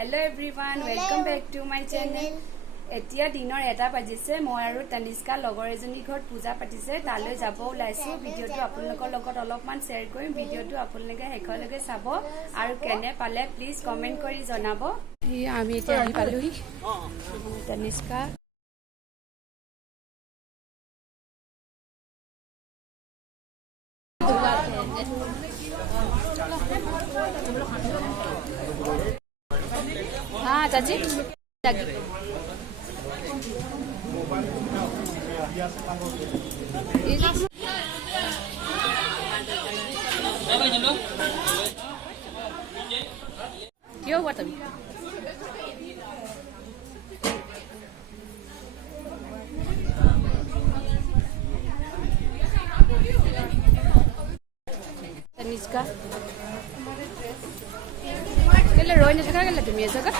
Hello everyone, welcome back to my channel. এতিয়া দিনৰ এটা বাজিছে মই আৰু তনিষ্কা লগৰ এজনী ঘৰত পূজা পাতিছে তালৈ যাব ওলাইছো ভিডিওটো আপোনালোকৰ লগত অলপমান শেয়াৰ কৰিম ভিডিওটো আপোনালোকে শেষলৈকে চাব আৰু কেনে পালে প্লিজ কমেন্ট কৰি জনাব আমি এতিয়া আহি পালোহি তনিষ্কা हाँ चाची क्यों हुआ तभी तनिष्का केले रोई न सका केले तुम्ही सका